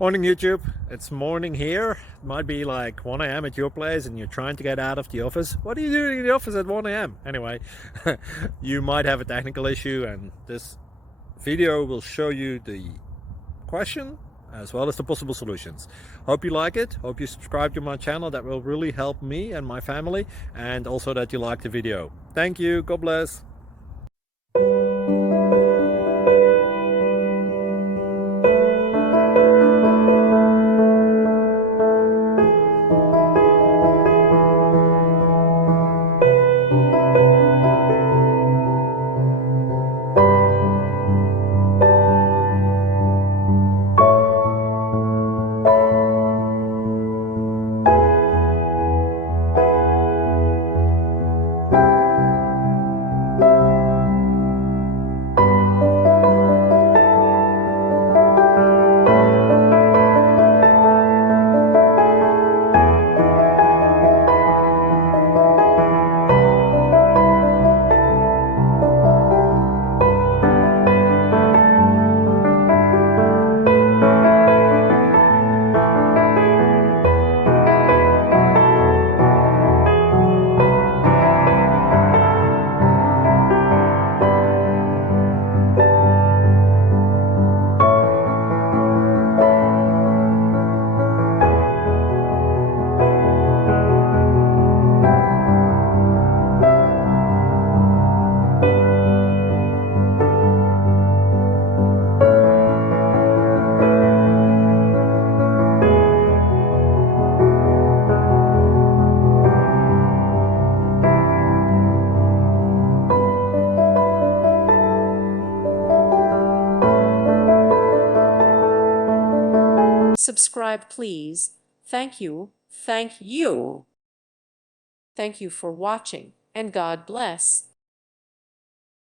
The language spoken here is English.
Morning YouTube, it's morning here. It might be like 1 a.m. at your place and you're trying to get out of the office. What are you doing in the office at 1 a.m.? Anyway, you might have a technical issue and this video will show you the question as well as the possible solutions. Hope you like it, hope you subscribe to my channel. That will really help me and my family, and also that you like the video. Thank you, God bless. Subscribe, please. Thank you. Thank you. Thank you for watching, and God bless.